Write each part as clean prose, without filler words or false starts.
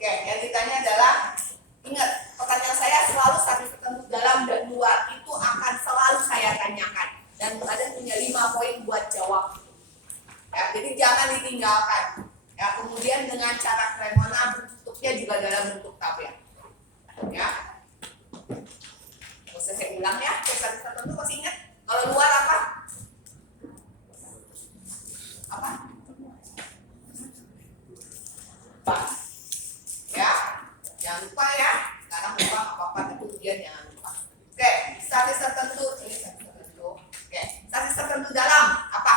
Oke, yang ditanya adalah, ingat, pertanyaan saya selalu saksi tertentu dalam dan luar itu akan selalu saya tanyakan. Dan kalian punya 5 poin buat jawab. Ya, jadi jangan ditinggalkan. Ya, kemudian dengan cara Cremona bentuknya juga dalam bentuk tabel. Ya. Bisa saya ulang ya, saksi tertentu masih ingat? Kalau luar apa? Apa? Ya, jangan lupa ya. Sekarang lupa apa-apa, tapi kemudian jangan lupa. Oke, statis tertentu. Ini statis tertentu. Oke, statis tertentu dalam apa?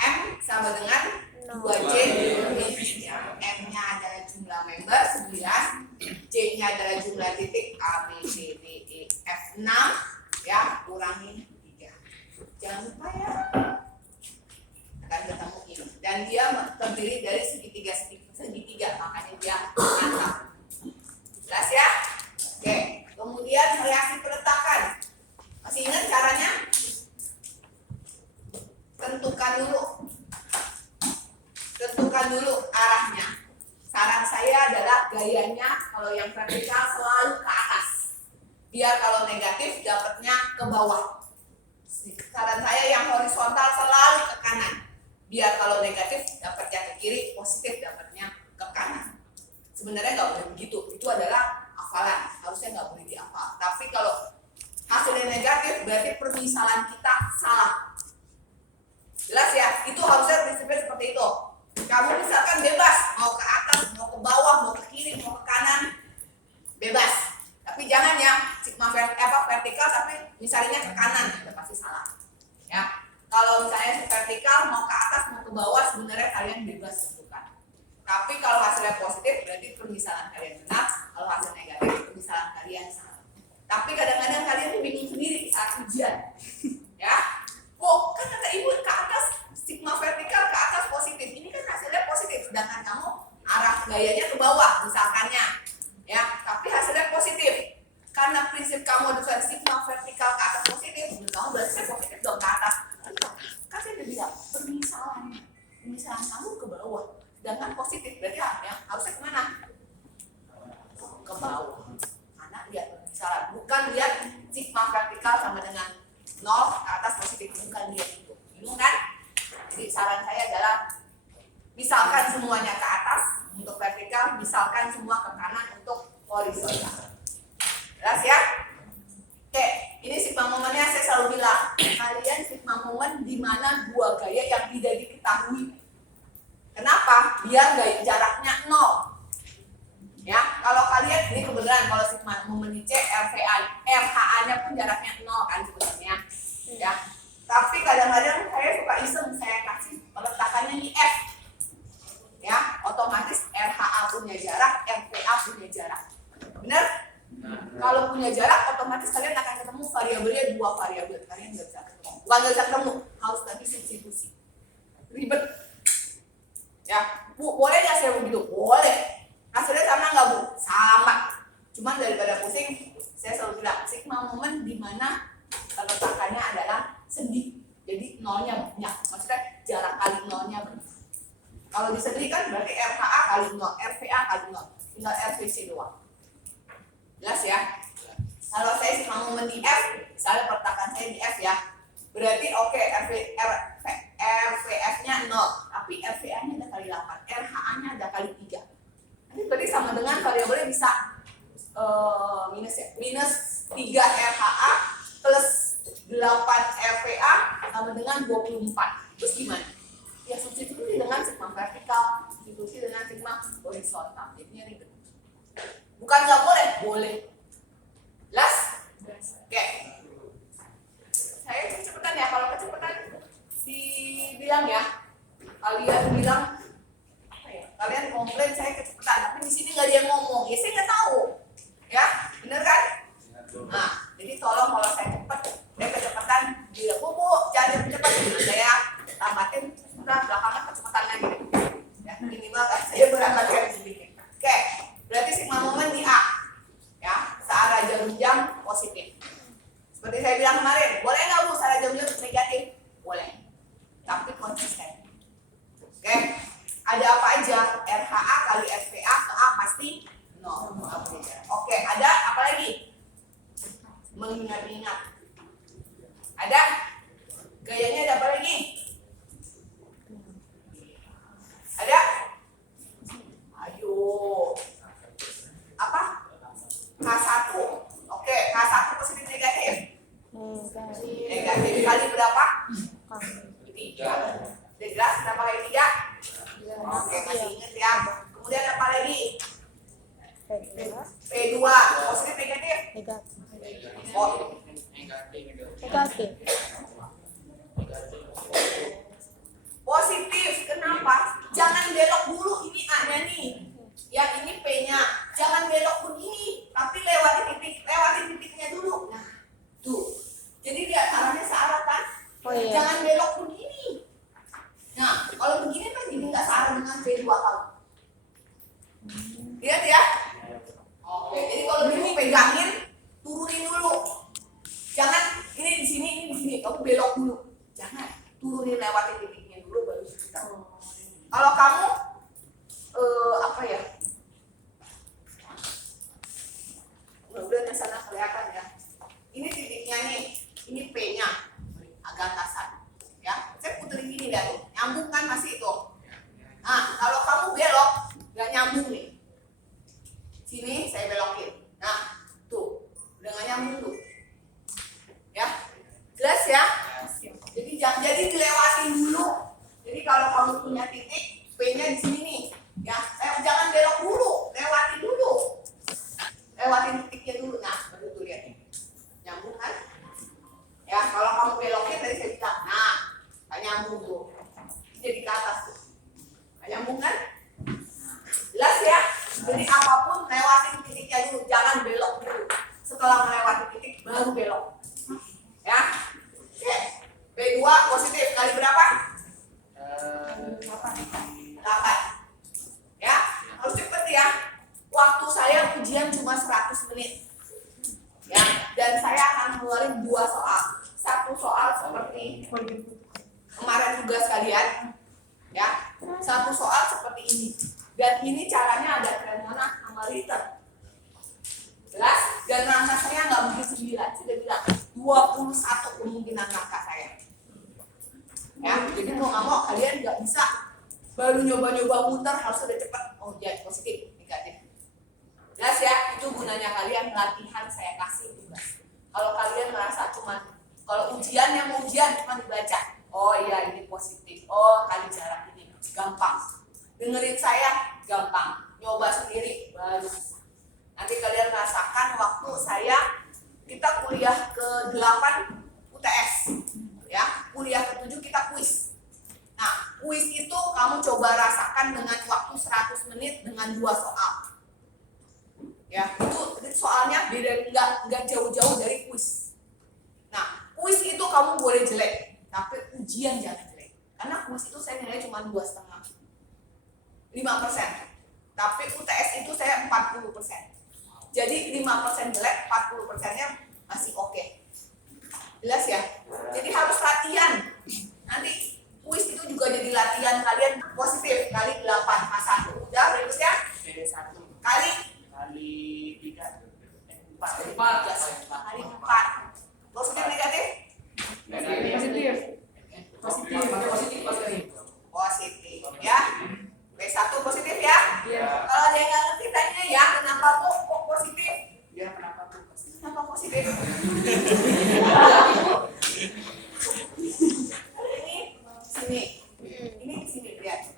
M sama dengan 2J ya. M-nya adalah jumlah member 9, J-nya adalah jumlah titik A, B, C, D, E, F 6 ya, kurangi 3. Jangan lupa ya. Akan ketemu ini. Dan dia terdiri dari segitiga, makanya dia rata. Jelas ya? Oke. Kemudian reaksi peletakan. Masih ingat caranya? Tentukan dulu arahnya. Saran saya adalah gayanya kalau yang vertikal selalu ke atas. Biar kalau negatif dapatnya ke bawah. Saran saya yang horizontal selalu ke kanan. Biar kalau negatif dapatnya ke kiri, positif dapatnya ke kanan. Sebenarnya nggak boleh begitu. Itu adalah hafalan. Harusnya nggak boleh dihafal. Tapi kalau hasilnya negatif berarti permisalan kita salah. Jelas ya? Itu harusnya prinsipnya seperti itu. Kamu misalkan bebas mau ke atas, mau ke bawah, mau ke kiri, mau ke kanan, bebas. Tapi jangan ya sigma vertikal tapi misalnya ke kanan, udah pasti salah. Ya. Kalau misalnya vertikal mau ke atas, mau ke bawah, sebenarnya kalian bebas tentukan. Tapi kalau hasilnya positif berarti permisalan kalian benar. Kalau hasil negatif permisalan kalian salah. Tapi kadang-kadang kalian tuh bingung sendiri saat ujian. Ya. Oh, kan kata ibu ke atas sigma vertikal ke atas positif. Ini kan hasilnya positif, sedangkan kamu arah gayanya ke bawah misalkannya. Ya, tapi hasilnya positif. Karena prinsip kamu adalah sigma vertikal ke atas positif, kamu berarti positif dong ke atas. Kan saya udah bilang, permisalan kamu ke bawah. Sedangkan positif berarti ya, harusnya kemana? Ke bawah. Karena lihat permisalan, bukan lihat sigma vertikal sama dengan 0 ke atas positif, bukan lihat itu. Bingung kan? Jadi saran saya adalah misalkan semuanya ke atas untuk vertikal, misalkan semua ke kanan untuk horizontal. Jelas ya? Oke, ini sigma momennya saya selalu bilang, kalian sigma momen di mana dua gaya yang tidak diketahui. Kenapa? Biar gaya jaraknya 0. Ya, kalau kalian ini kebenaran kalau sigma momen di C, RHA-nya pun jaraknya 0 kan sebenarnya. Ya. Tapi kadang-kadang saya suka iseng, saya kasih peletakannya di F. Ya, otomatis RHA punya jarak, RPA punya jarak. Benar? Kalau punya jarak, otomatis kalian akan ketemu variabelnya 2 variabel. Kalian nggak bisa ketemu. Bukan nggak bisa ketemu, harus tadi substitusi. Ribet. Ya, Bu, boleh nggak saya begitu? Boleh. Hasilnya sama nggak, Bu? Sama. Cuman daripada pusing, saya selalu bilang sigma momen di mana peletakannya adalah sendi. Jadi nolnya banyak. Maksudnya jarak kali nolnya banyak. Kalau di sendi kan berarti RHA kali 0, RVA kali 0. Tinggal RVC doang. Jelas ya? Kalau saya sigma momen di F, misalnya peletakan saya di F ya. Berarti oke, RVF-nya 0, tapi RVA-nya ada kali 8, RHA-nya ada kali 3. Nanti berarti sama dengan variabelnya bisa minus ya. Minus 3 RHA plus 8 RVA sama dengan 24. Terus gimana? Ya substitusi dengan sigma vertikal, substitusi dengan sigma horizontal. Jadinya ribet. Bukan nggak boleh, boleh. Jelas? Oke. Saya kecepatan ya, kalau kecepatan dibilang ya, kalian bilang apa ya? Kalian komplain saya kecepatan, tapi di sini nggak ada yang ngomong. Ya saya nggak tahu. Ya, bener kan? Nah, jadi tolong kalau saya cepat, saya kecepatan, bilang bu, jangan cepat. Saya tambahin, udah belakangan kecepatannya gitu. Ya, minimal kan saya berangkat sedikit. Oke, berarti sigma momen di A, ya, searah jarum jam positif. Seperti saya bilang kemarin, boleh nggak Bu searah jarum jam negatif? Boleh, tapi konsisten. Oke, Ada apa aja? RHA kali FPA ke A pasti 0. Oke, ada apa lagi? Mengingat-ingat. Ada? Gayanya ada apa lagi? Ada? Ayo. Apa? K1. Oke, K1 positif negatif. Negatif kali berapa? 3. Jelas kenapa kali 3? Oke, masih ingat ya. Kemudian apa lagi? P2 positif negatif? Oh. Positif. Kenapa? Jangan belok dulu, ini ada nih. Yang ini P-nya. Jangan belok begini, tapi lewatin titiknya dulu. Nah, tuh. Jadi dia arahnya searah kan? Jangan belok begini. Nah, kalau begini kan jadi nggak searah dengan P2 kamu. Lihat ya. Oke, jadi kalau begini pegangin, turunin dulu. Jangan ini di sini, kamu belok dulu. Jangan, turunin lewatin titiknya dulu baru kita. Kalau kamu apa ya? Mudah-mudahan sana kelihatan ya. Ini titiknya nih, ini P-nya agak atasan. Ya, saya puterin gini dah tuh, nyambung kan masih itu. Nah, kalau kamu belok, nggak nyambung nih. Sini saya belokin. Nah, tuh, udah nggak nyambung tuh. Ya, jelas ya. Jadi dilewatin dulu. Jadi kalau kamu punya titik, P-nya di sini nih. Ya, jangan belok dulu, lewatin dulu. Lewatin titiknya dulu. Nah, baru tuh lihat nih. Nyambung kan? Ya, kalau kamu belokin tadi saya bilang, nah, nggak nyambung tuh. Jadi ke atas tuh. Nggak nyambung kan? Jelas ya? Jadi apapun lewatin titiknya dulu, jangan belok dulu. Setelah melewati titik baru belok. Ya. Oke. B2 positif kali berapa? 8. Ya, harus cepet ya. Waktu saya ujian cuma 100 menit. Ya, dan saya akan ngeluarin 2 soal. Satu soal seperti kemarin tugas kalian. Ya. Satu soal seperti ini. Dan ini caranya ada keren mana sama liter. Jelas? Dan angka saya nggak mungkin 9. Sudah bilang 21 kemungkinan angka saya. Ya, jadi mau nggak mau kalian nggak bisa baru nyoba-nyoba muter harus udah cepat. Oh ya, positif, negatif. Jelas ya? Itu gunanya kalian latihan saya kasih tugas. Kalau kalian merasa kalau ujian yang mau ujian cuma dibaca. Oh iya ini positif. Oh kali jarak ini gampang. Dengerin saya gampang. Nyoba sendiri baru. Nanti kalian rasakan waktu kita kuliah ke-8 UTS. Ya, kuliah ke-7 kita kuis. Nah, kuis itu kamu coba rasakan dengan waktu 100 menit dengan 2 soal. Ya, itu soalnya beda, enggak jauh-jauh dari kuis. Nah, kuis itu kamu boleh jelek, tapi ujian jangan jelek. Karena kuis itu saya nilai cuma 2,5. 5%. Tapi UTS itu saya 40%. Jadi 5% jelek, 40%-nya masih oke. Jelas ya? Jadi harus latihan. Nanti kuis itu juga jadi latihan kalian positif kali 8 K1. Udah berikutnya? Kali 3. 4. Kali 4. Positif negatif? Positif ya. B1 positif ya? Kalau ada yang nggak ngerti tanya ya, kenapa kok positif? Ya, kenapa tuh positif? Kenapa positif? Ini sini. Ini sini lihat.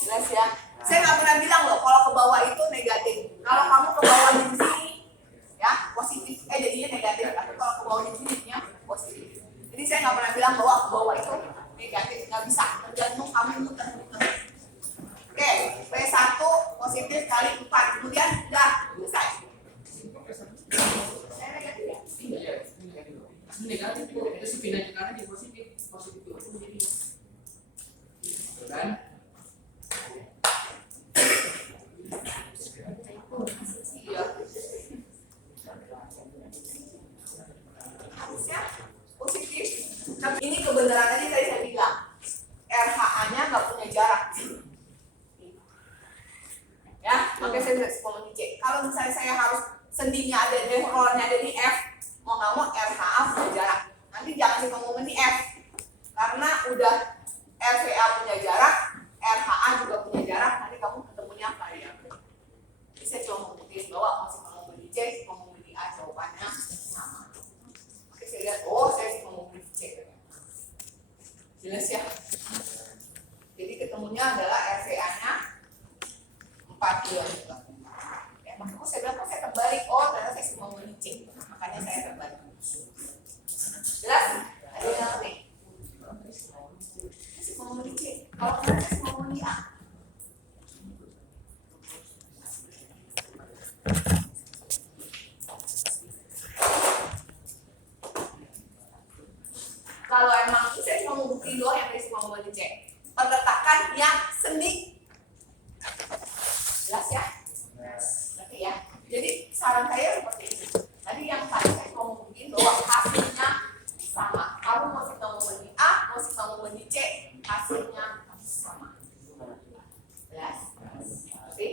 Jelas ya. Saya nggak pernah bilang loh kalau ke bawah itu negatif. Kalau kamu ke bawahnya di sini ya positif. Jadinya negatif. Tapi kalau ke bawahnya di sini ya positif. Jadi saya nggak pernah bilang bahwa ke bawah itu negatif. Nggak bisa. Tergantung kamu muter-muter. Oke, P1 positif kali 4. Kemudian udah selesai. Saya negatif ya? Iya. Negatif itu sepindah karena dia positif itu jadi kan? Iya. Harusnya positif. Tapi ini kebenaran tadi saya bilang. saya bisa memenuhi C. Kalau misalnya saya harus sendinya ada di rollnya ada di F, mau nggak mau RHA punya jarak. Nanti jangan kita memenuhi F, karena udah RVA punya jarak, RHA juga punya jarak. Nanti kamu ketemunya apa ya? Jadi saya cuma membuktikan bahwa masih mau memenuhi C, mau memenuhi A, jawabannya sama. Oke, saya lihat, oh saya sih mau memenuhi C. Jelas ya? Jadi ketemunya adalah RVA-nya 4 kilo. Ya, makanya saya bilang kok saya terbalik. Oh, ternyata saya mau memenuhi C. Makanya saya terbalik. Jelas? Ada yang ngerti? Saya mau memenuhi C. Kalau enggak saya mau memenuhi A. Kalau emang saya cuma mau bukti doang yang saya mau memenuhi C. Peletakan yang sendi. Jelas ya? Ngerti ya? Jadi saran saya seperti ini. Tadi yang tadi saya mau buktiin bahwa hasilnya sama. Kamu mau sih mau memenuhi A, mau sih mau memenuhi C, hasilnya sama. Jelas? Oke?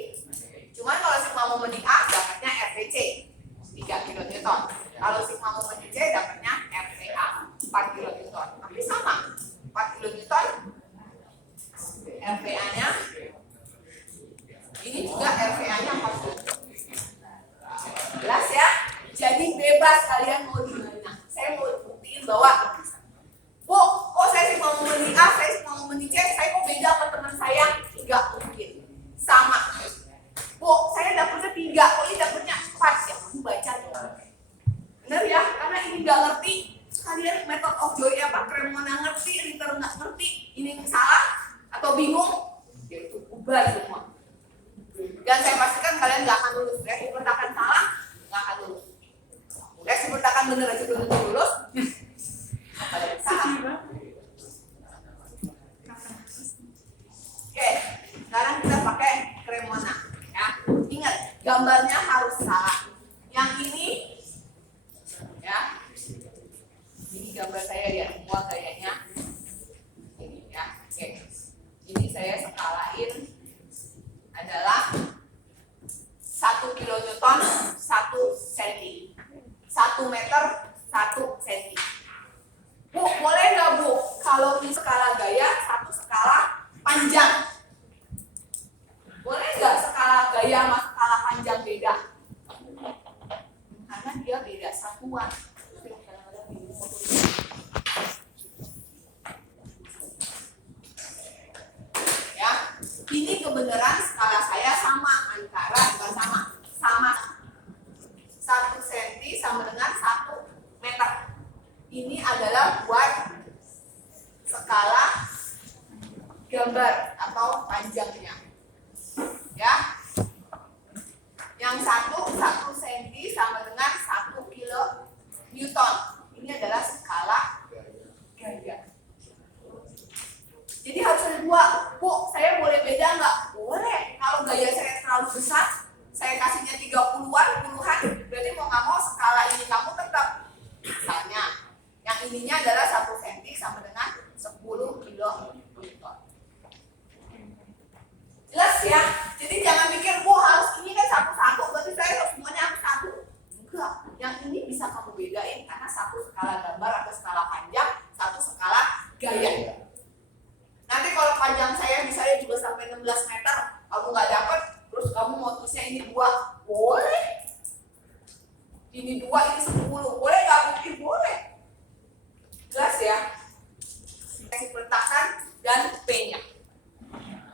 Cuman kalau sih mau memenuhi A, dapatnya RPC 3 kN. Kalau sih mau memenuhi C, dapatnya RPA 4 kN. Tapi sama. 4 kN RPA-nya ini juga RPA-nya 4 kN. Jelas ya? Jadi bebas kalian mau di mana. Saya mau buktiin bahwa Bu, kok saya sih mau memenuhi A, saya sih mau memenuhi C, saya kok beda sama teman saya? Enggak mungkin. Sama. Bu, saya dapetnya 3, kok ini dapetnya 4. Ya, kamu baca dong. Bener ya? Karena ini nggak ngerti. Kalian method of joy apa? Cremona ngerti, Ritter nggak ngerti. Ini salah atau bingung? Ya itu bubar semua. Dan saya pastikan kalian nggak akan lulus. Ya, dipertakan salah, nggak akan lulus. Ya, dipertakan bener aja belum tentu lulus. Kalian salah. Oke, sekarang kita pakai Cremona. Ya, ingat gambarnya harus salah. Yang ini, ya, ini gambar saya ya, semua gayanya. Ini ya, oke. Ini saya skalain adalah 1 kilonewton 1 cm, 1 meter 1 cm. Bu, boleh nggak Bu? Kalau di skala gaya, satu skala panjang. Boleh nggak skala gaya sama skala panjang beda? Karena dia beda satuan. Ya, ini kebenaran skala saya sama antara bukan sama 1 cm sama dengan 1 meter. Ini adalah buat skala gambar atau panjangnya. Ya. Yang 1 cm sama dengan 1 kilonewton. Ini adalah skala gaya. Jadi harus ada 2. Bu, saya boleh beda nggak? Boleh. Kalau gaya saya terlalu besar, saya kasihnya 30-an, puluhan, berarti mau nggak mau skala ini kamu tetap. Misalnya, yang ininya adalah 1 cm sama dengan 10 kilonewton. Jelas ya? Jadi jangan mikir, bu harus ini kan satu-satu, berarti saya harus semuanya harus satu. Enggak, yang ini bisa kamu bedain karena satu skala gambar atau skala panjang, satu skala gaya. Nanti kalau panjang saya misalnya juga sampai 16 meter, kamu nggak dapet, terus kamu mau tulisnya ini 2, boleh. Ini 2, ini 10, boleh nggak? Mungkin boleh. Jelas ya? Kasih peletakan dan P-nya.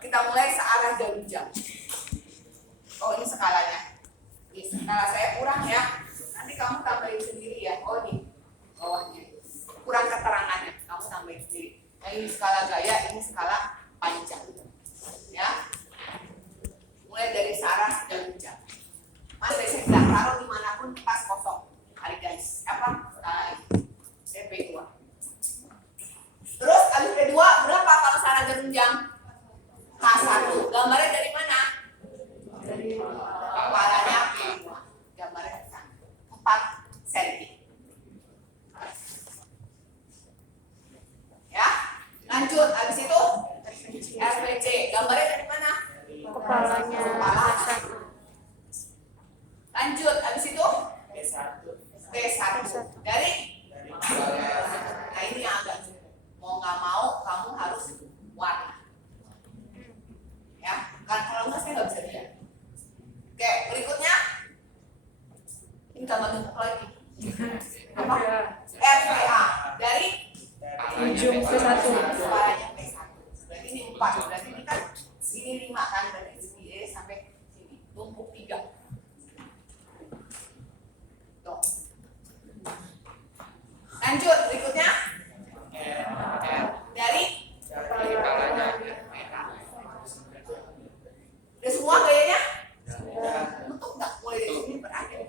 Kita mulai searah jarum jam. Oh, ini skalanya. Ini skala saya kurang ya. Nanti kamu tambahin sendiri ya. Oh, ini bawahnya. Kurang keterangannya. Kamu tambahin sendiri. Nah, ini skala gaya, ini skala panjang. Ya. Mulai dari searah jarum jam. Mas biasanya tidak taruh dimanapun pas kosong. Hari guys. Apa? Skala ini. P2. Terus habis P2 berapa kalau searah jarum jam? K1. Gambarnya dari mana? Dari kepalanya P2. Gambarnya ke sana. 4 cm. Ya. Lanjut. Habis itu RPC. Gambarnya dari mana? Kepalanya Kepala. ujung P1. Kepalanya P1. Berarti ini 4. Berarti ini kan sini 5 kan, berarti sini sampai sini. Tumpuk 3. Tuh. Lanjut berikutnya. Dari udah semua gayanya? Nutup nggak? Mulai dari sini berakhir.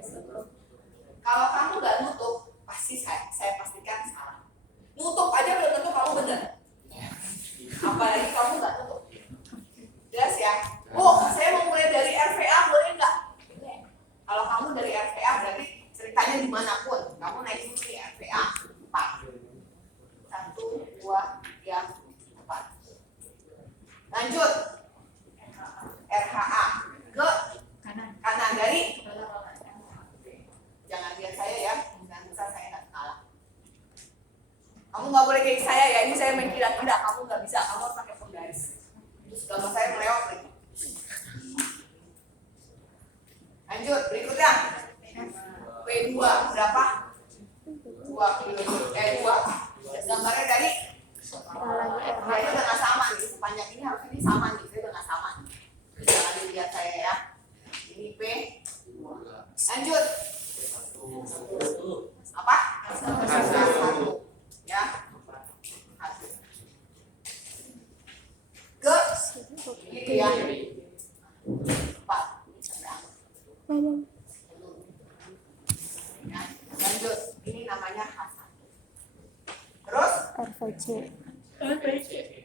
Kalau kamu nggak nutup, pasti saya pastikan salah. Nutup aja belum tentu kamu benar. Apalagi kamu nggak nutup. Jelas ya? Oh, saya mau mulai dari RVA, boleh nggak? Kalau kamu dari RVA berarti ceritanya dimanapun. Kamu naik dulu di RVA 4. 1, 2, 3, 4. Lanjut. RHA ke kanan dari jangan lihat saya ya, jangan bisa saya nggak kalah. Kamu nggak boleh kayak saya ya, ini saya main kira-kira, kamu nggak bisa, kamu harus pakai penggaris. Terus gambar saya melewat lagi. Lanjut berikutnya P2 berapa? 2 kilo 2. Gambarnya dari nah itu udah nggak sama nih, sepanjang ini harus ini sama nih, saya udah nggak sama nih. Jangan dilihat saya ya. Ini P. Lanjut. Apa? Satu. Ya. Ke ini ya. 4. Ya. Lanjut. Ini namanya H1. Terus RVC RVC.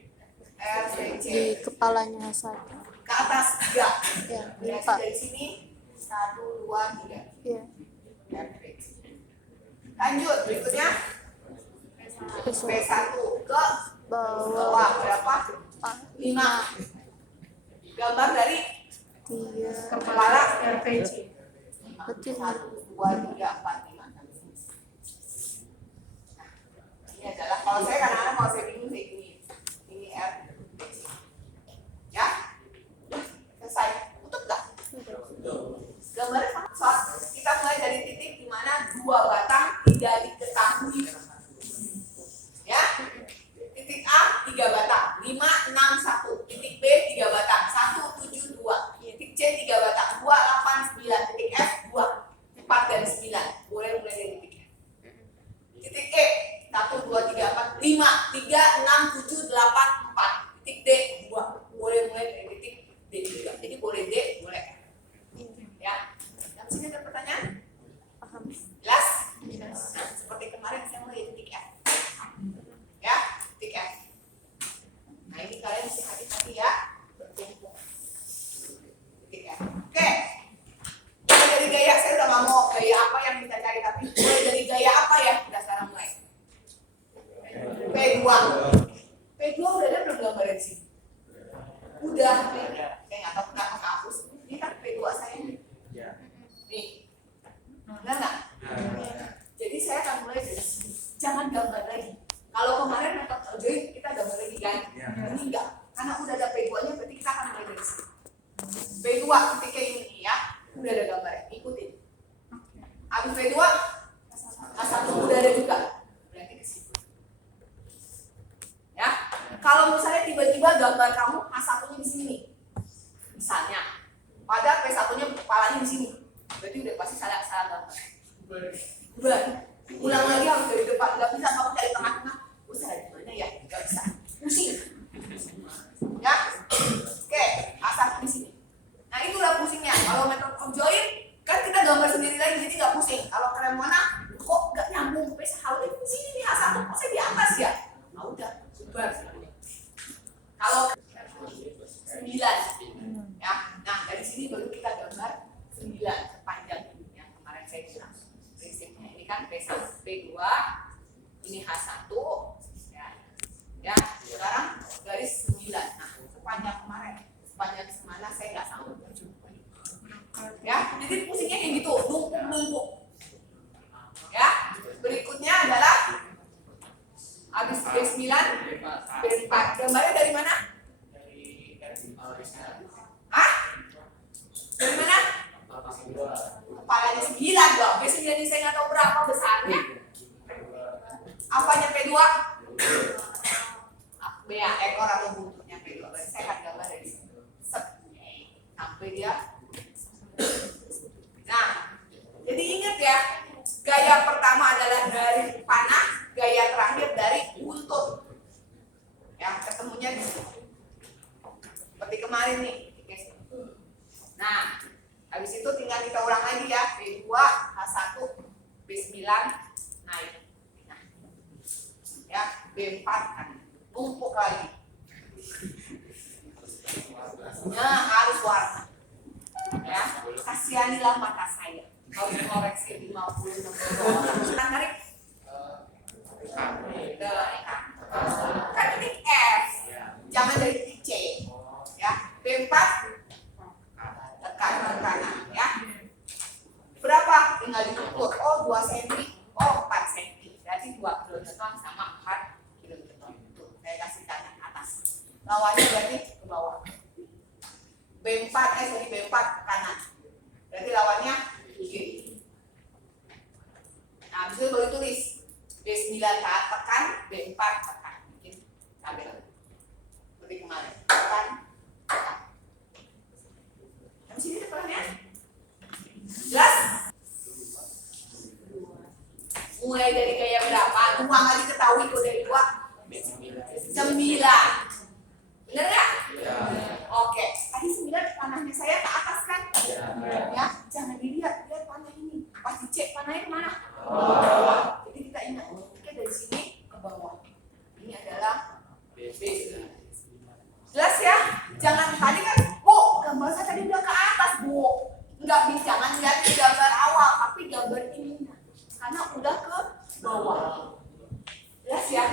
di kepalanya satu. Ke atas 3. Ya, Berarti 4. dari sini 1, 2, 3. Ya. RVC. Lanjut berikutnya P1 P1 ke bawah bawah berapa? 5. Gambar dari 3. kepala RPC. Berarti 1, 2, 3, 4, 5. Ini adalah kalau saya kadang-kadang kalau saya bingung saya gini. Ini R. Ya? Selesai. Tutup nggak? Gambarnya sama. Kita mulai dari titik di mana 2 batang tidak diketahui. Ya? Titik A 3 batang, 5, 6, 1. Titik B 3 batang, 1, 7, 2. Titik C 3 batang, 2, 8, 9. Titik F 2, 4 dan 9. Boleh mulai dari titik F. Titik E 1, 2, 3, 4, 5, 3, 6, 7, 8, 4. Titik D 2. Boleh mulai dari titik D juga. Jadi boleh D, boleh F. Ya. Yang sini ada pertanyaan? paham. Jelas? Nah, seperti kemarin saya mulai dari titik F. Ya, titik F. Nah, ini kalian mesti hati-hati ya. Bertumpuk. Titik F. Oke. Mulai dari gaya, saya udah nggak mau gaya apa yang kita cari, tapi mulai dari gaya apa ya? Kita sekarang mulai. P2. P2 udah ada belum gambar di sini? Udah. Saya nggak tahu kenapa kehapus. Ini kan P2 saya nih. Nih. Benar nggak? Jadi saya akan mulai dari sini. Jangan gambar lagi. Kalau kemarin metode join kita gambar lagi kan? Ini enggak. Karena udah ada P2-nya berarti kita akan mulai dari sini. P2 ketika ini ya. Udah ada gambarnya. Ikutin. Habis P2 A1 udah ada juga. Berarti ke sini. Ya. Kalau misalnya tiba-tiba gambar kamu A1-nya di sini nih. Misalnya. Padahal P1-nya kepalanya di sini. Berarti udah pasti salah gambar. Udah. Ulang lagi harus dari depan. Nggak bisa kamu dari tengah-tengah. Usah dari mana ya? Nggak bisa. Pusing. Ya. Oke. A1 di sini. Nah itu udah pusingnya. Kalau metode conjoin kan kita gambar sendiri lagi jadi nggak pusing. Kalau kalian mana kok nggak nyambung P1 di sini nih A1 kok saya di atas ya? Nah udah bubar. Kalau 9 ya. Nah dari sini baru kita gambar 9 sepanjang ini yang kemarin saya bilang prinsipnya. Ini kan P1, P2, ini H1 ya. Ya sekarang garis 9. Nah sepanjang kemarin sepanjang semana saya nggak sanggup ya, jadi pusingnya kayak gitu, numpuk. Ya, berikutnya adalah habis B9, B4. Gambarnya dari mana? Hah? Dari mana? Kepalanya 9 dong. B9 ini saya nggak tahu berapa besarnya. Apanya P2? ya ekor atau buntutnya P2. Berarti saya akan gambar dari sini. Set. Sampai dia. Nah, jadi ingat ya, gaya pertama adalah dari panah, gaya terakhir dari buntut. Ya, ketemunya di sini. Seperti kemarin nih. Nah, habis itu tinggal kita ulang lagi ya. B2, H1, B9 naik. Nah, ya, B4 kan tumpuk lagi. Nah, harus warna. Ya, kasihanilah mata saya. Kalau koreksi 50 60. Tarik. Kan ini F. Jangan dari titik C. Ya, B4 tekan ke kanan ya. Berapa? Tinggal diukur. Oh, 2 cm. Oh, 4 cm. Berarti 2 kN sama 4 kN. Tuh, saya kasih kanan atas. Lawannya berarti ke bawah. B4 sorry B4 ke kanan. Berarti lawannya kiri. Nah, bisa boleh tulis B9 tekan, B4 tekan. Bikin tabel. Seperti kemarin. Tekan, tekan. Habis ini tekannya. Jelas? Mulai dari gaya berapa? 2 nggak diketahui kok dari 2. 9. Bener nggak? Ya. Oke. Tadi 9 panahnya saya ke atas kan? Ya. Jangan dilihat, lihat panah ini. Pas dicek panahnya kemana? Jadi kita ingat, oke dari sini ke bawah. Ini adalah B. Jelas ya? Jangan tadi kan, gambar saya tadi udah ke atas, Bu. Enggak bisa, jangan lihat di gambar awal, tapi gambar ini. Karena udah ke bawah. Jelas ya?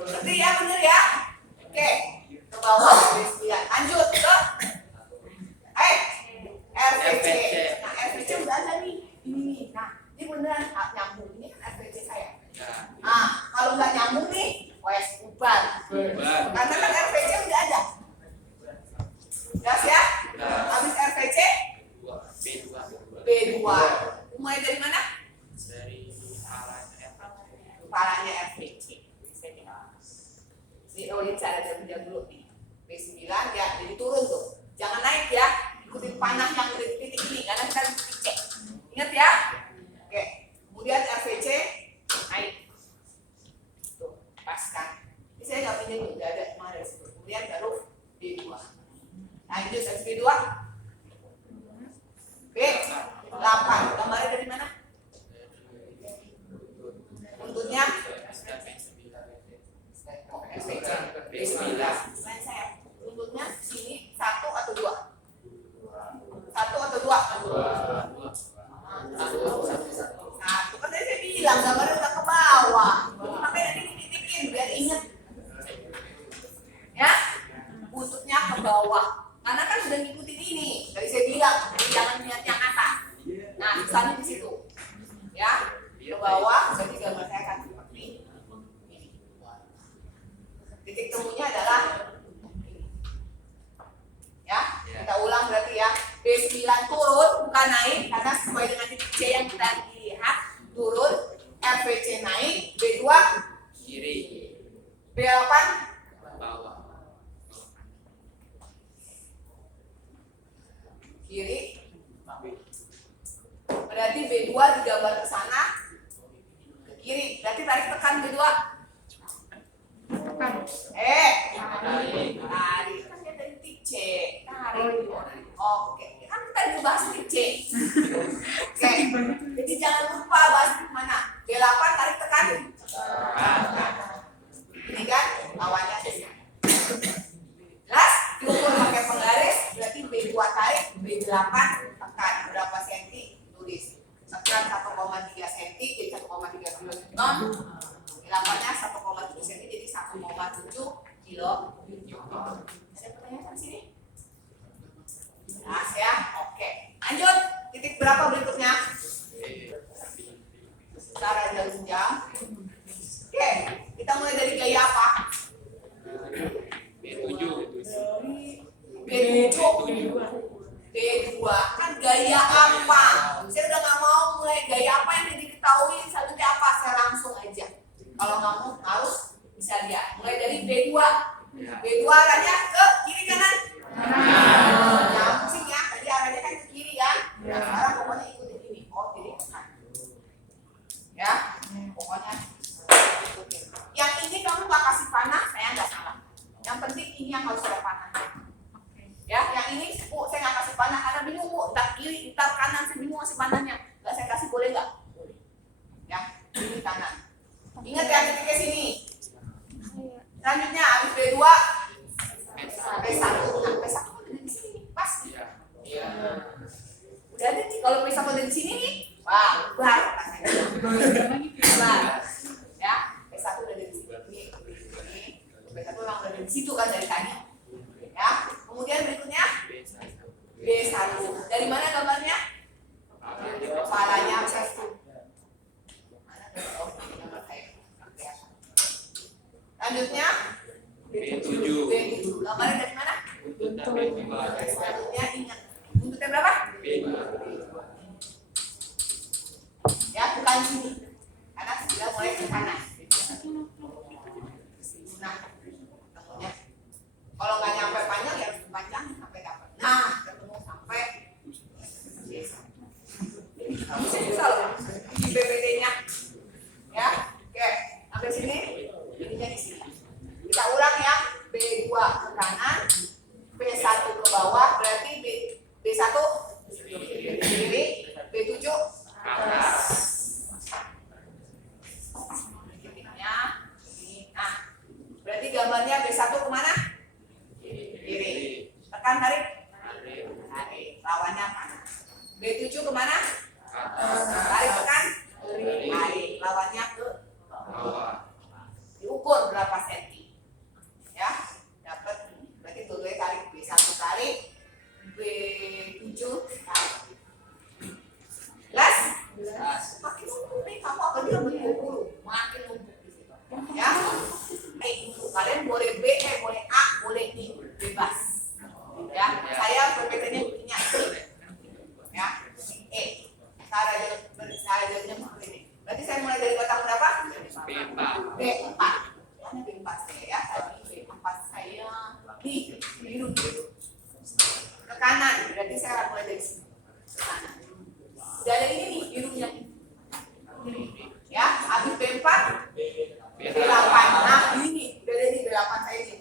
Berarti ya bener ya? Oke, ke bawah B9. Lanjut ke RVC. Nah, RVC udah ada nih. Ini. Nah, ini beneran nyambung. Ini kan RVC saya. Nah, kalau nggak nyambung nih, wes bubar. Karena kan RVC udah ada. Jelas ya? Habis RVC B2. Mulai dari mana? Dari Kepalanya RVC. Ini cara kerja dulu nih. B9 ya, jadi turun tuh. Jangan naik ya. Ikutin panah yang udah di titik ini karena kita di titik C. Ingat ya? Oke. Kemudian RVC naik. Tuh, pas kan. Ini saya nggak pinjam, nggak ada kemarin. Kemudian baru B2. Lanjut B2. B8. Gambarnya dari mana? Buntutnya RVC. B9. Selain saya. Buntutnya sini 1 atau 2? 1 atau 2? 1. Kan tadi saya bilang gambarnya udah ke bawah. Makanya dititikin biar inget. Ya, buntutnya ke bawah. Karena kan udah ngikutin ini. Tadi saya bilang jangan lihat yang atas. Nah, misalnya di situ. Ya, ke bawah. Berarti gambar saya akan seperti ini. Titik temunya adalah ini. Ya, kita ulang berarti ya. B9 turun, bukan naik, karena sesuai dengan titik C yang kita lihat, turun. RVC naik, B2 kiri, B8 bawah, kiri. Berarti B2 digambar ke sana, ke kiri. Berarti tarik tekan B2. Tarik. Kan dia dari titik C. Tarik. Oke. Kan kita udah bahas titik C. Oke. Jadi jangan lupa bahas di mana. B8 tarik tekan. Ini kan lawannya di sini. Jelas? Diukur pakai penggaris. Berarti B2 tarik, B8 tekan. Berapa senti? Tulis. Tekan 1,3 cm jadi 1,3 kN. B8-nya 1,7 cm jadi 1,7 kilo. Ada pertanyaan di sini? Jelas ya? Oke. Lanjut. Titik berapa berikutnya? Cara jarum jam. Oke. Kita mulai dari gaya apa? B7, B7. B2. Kan gaya apa? Saya udah nggak mau mulai gaya apa yang diketahui selanjutnya apa. Saya langsung aja. Kalau kamu harus bisa lihat. Mulai jadi B2. B2 arahnya ke kiri kanan. Nah, pusing ya, tadi arahnya kan ke kiri ya. Nah, sekarang pokoknya ikutin ini. Oh, jadi ke kanan. Ya, pokoknya ikutin. Yang ini kamu gak kasih panah, saya nggak salah. Yang penting ini yang harus ada panahnya. Ya, yang ini saya nggak kasih panah karena bingung Bu, entar kiri, entar kanan, saya bingung kasih panahnya. Nggak saya kasih, boleh nggak? Boleh. Ya, ini kanan. Ingat ya titiknya sini. Selanjutnya habis B2 B1. Nah, B1 ada di sini, pas. Udah ada nih, kalau B1 ada di sini nih, wah, bar rasanya. Bar. Ya, B1 udah ada di sini. B1 memang udah ada di situ kan dari tadi. Ya, kemudian berikutnya B1. Dari mana gambarnya? Kepalanya B1. Lanjutnya B7. Gambarnya dari mana? Selanjutnya ingat. Buntutnya berapa? Ya, bukan sini. Karena sudah mulai ke kanan. Nah, ketemunya. Kalau nggak nyampe panjang ya harus panjang sampai dapat. Nah, ketemu sampai bisa loh di BPT-nya. Ya, oke. Sampai sini, ininya di sini. Kita ulang ya. B2 ke kanan, B1 ke bawah, berarti B1 kiri, B7 ke atas. Nah, berarti gambarnya B1 kemana? Kiri. Tekan tarik. Tarik. Lawannya kanan. B7 kemana? Tarik tekan. Tarik. Lawannya ke bawah. Diukur berapa senti. Ya, dapat. Berarti dua-duanya tarik. B1 tarik, B7 tarik. Jelas? Makin numpuk nih, kamu apa dia berpuluh? Makin numpuk di situ. Ya. Kalian boleh B, boleh A, boleh I, bebas. Ya, saya PPT-nya buktinya ya, E. Cara jawabnya seperti ini. Berarti saya mulai dari kotak berapa? B4. Ini B4 saya ya. Tadi B4 saya di biru ke kanan. Berarti saya akan mulai dari sini ke kanan. Udah ada ini nih birunya. Ya, habis B4 B8. Nah, ini udah ada di B8 saya ini.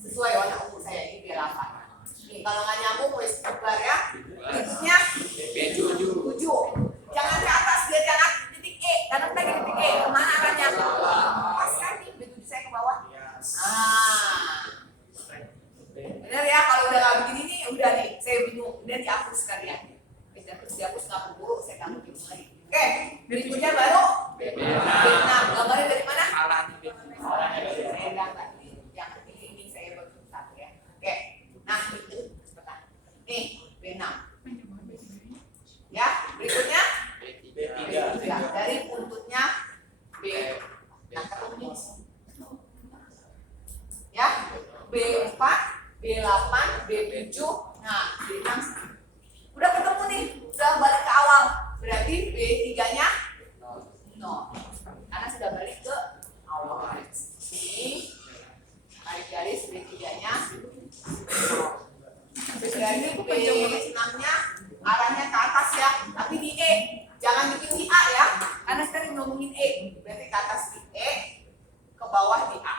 Sesuai warna ungu saya ini B8. Nih, kalau nggak nyambung wes sebar ya. Titiknya B7. Jangan ke atas, biar jangan titik E. Karena kita ke titik E. Kemana arahnya? Pas kan nih, B7 saya ke bawah. Bener ya, kalau udah nggak begini nih, udah nih, saya bingung. Udah dihapus sekalian. Terus dihapus nggak keburu, saya nggak bingung lagi. Oke, berikutnya baru B6. Gambarnya dari mana? Saya gambar. Yang ini saya baru satu ya. Oke, nah itu sebentar. Nih B6. Ya, berikutnya B3. Dari buntutnya B. Nah, ketemu di sini. Ya, B4, B8, B7. Nah, B6. Udah ketemu nih, udah balik ke awal. Berarti B3-nya 0. Karena sudah balik ke awal. Ini tarik garis B3-nya 0. Berarti B6-nya arahnya ke atas ya, tapi di E. Jangan bikin di A ya, karena kita ngomongin E. Berarti ke atas di E, ke bawah di A.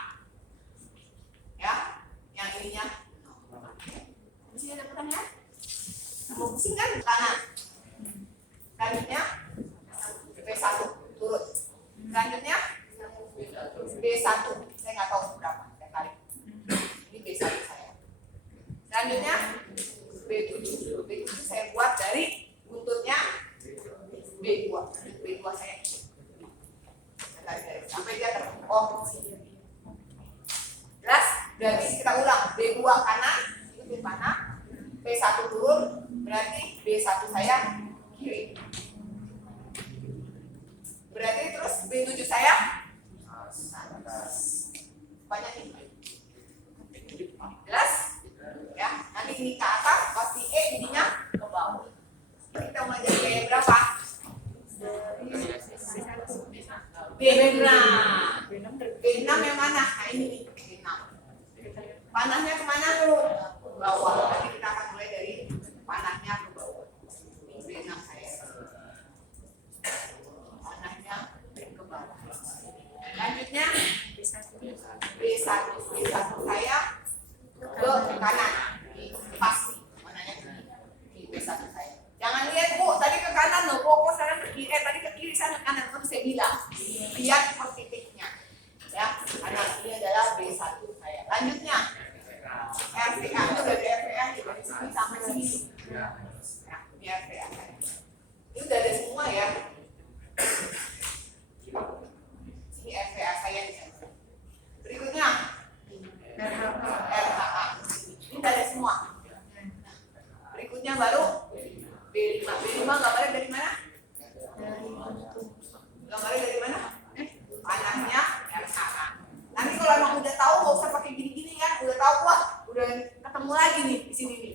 Ya, yang ininya. Masih ada pertanyaan? Mau pusing kan? Kanan. Selanjutnya B1 turun. Selanjutnya B1. Saya nggak tahu berapa. Saya tarik. Ini B1 saya. Selanjutnya B7. B7 saya buat dari buntutnya B2. B2 saya. Saya tarik dari sampai dia ketemu. Oh, sini. Jelas? Berarti kita ulang. B2 kanan, itu B kanan. B1 turun, berarti B1 saya kiri. Berarti terus B7 saya banyak ini. Jelas? Ya, nanti ini ke atas, pasti E ininya ke bawah. Kita mulai dari B berapa? B6. B6 yang mana? Nah ini nih B6. Panahnya kemana dulu? Ke bawah. Nanti kita akan mulai dari panahnya ke bawah. Ini B6 saya. Panahnya ke bawah. Lanjutnya B1 saya ke kanan. Ini pasti. Mananya ini B1 saya. Jangan lihat Bu, tadi ke kanan loh. Kok sekarang ke kiri? Tadi ke kiri, sana ke kanan. Kan saya bilang. Lihat per titiknya. Ya, karena ini adalah B1 saya. Lanjutnya RVA itu dari RVA dari sini sampai sini. Ya, ini RVA saya. Ini udah ada semua ya. Ini RVA saya di sana. Berikutnya RHA. Ini udah ada semua. Berikutnya baru B5. B5 gambarnya dari mana? Gambarnya dari mana? Panahnya RHA. Nanti kalau emang udah tahu nggak usah pakai gini-gini kan, udah tahu wah, udah ketemu lagi nih di sini nih.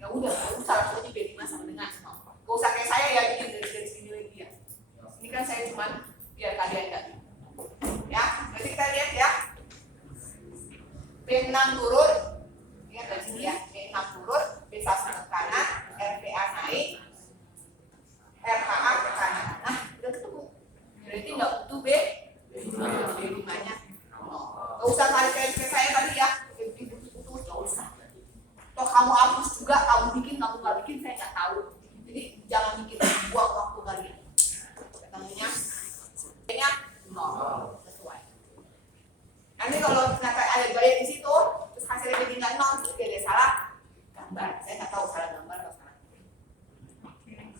Ya udah, kamu salah satunya B5 sama dengan semua. Gak usah kayak saya ya gini dari sini lagi ya. Ini kan saya cuman biar kalian lihat. Ya, nanti kita lihat ya. B6 turun, lihat dari sini ya. B6 turun, B1 ke kanan, RPA naik, RHA ke kanan. Nah, udah ketemu. Berarti nggak butuh B5-nya. Gak usah tarik ke saya tadi ya. Butuh, gak usah. Toh kamu hapus juga, kamu bikin, kamu nggak bikin, saya nggak tahu. Jadi jangan bikin, buang waktu kalian. Ketemunya, kayaknya nol sesuai. Nanti kalau ternyata ada gaya di situ, terus hasilnya jadi nggak nol, terus dia ada salah gambar. Saya nggak tahu salah gambar atau salah.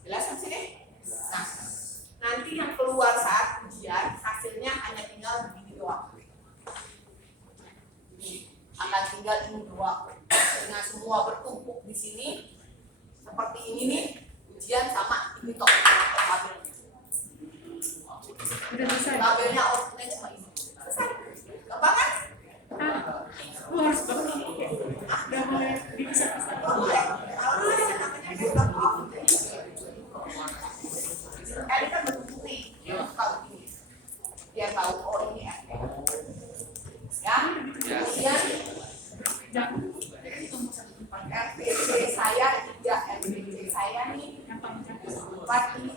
Jelas kan sini? Nah, nanti yang keluar saat ujian hasilnya hanya tinggal begini doang. Akan tinggal ini doang. Dengan semua bertumpuk di sini seperti ini nih, ujian sama ini toh tabelnya. Udah bisa. Tabelnya outputnya cuma ini. Selesai. Gampang kan? Harus banget. Udah mulai bisa. Boleh. Kalau ini namanya desktop output. Ini kan bertumpuk nih. Kalau ini biar tahu oh ini ya. Kemudian RPC saya 3, RPC saya nih 4 ini